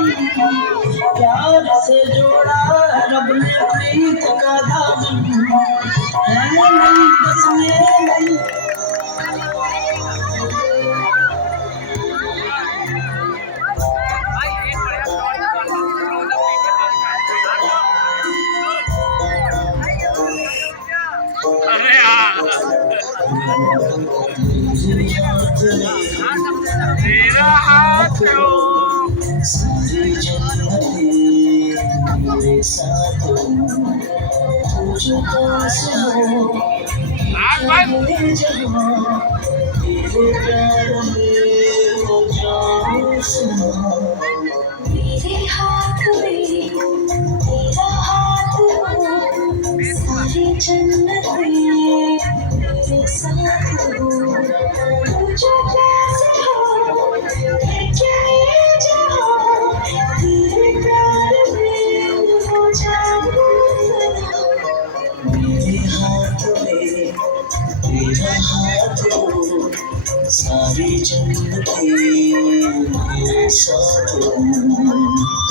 प्यार से जोड़ा रब ने प्रीत का दामन है नहीं बस में नहीं तेरा हाथ सारी जन्नतें मेरे साथ हो तुझ पास हो मेरे जहाँ तेरे प्यार में हो जाऊं सुना मेरे हाथ में तेरा हाथ हो सारी जन्नतें मेरे साथ हो तुझ पास हो क्या ये जहाँ तेरे प्यार में हो जाऊं सदा मेरे हाथ में तेरा हाथ हो सारी जन्नतें मेरे साथ हो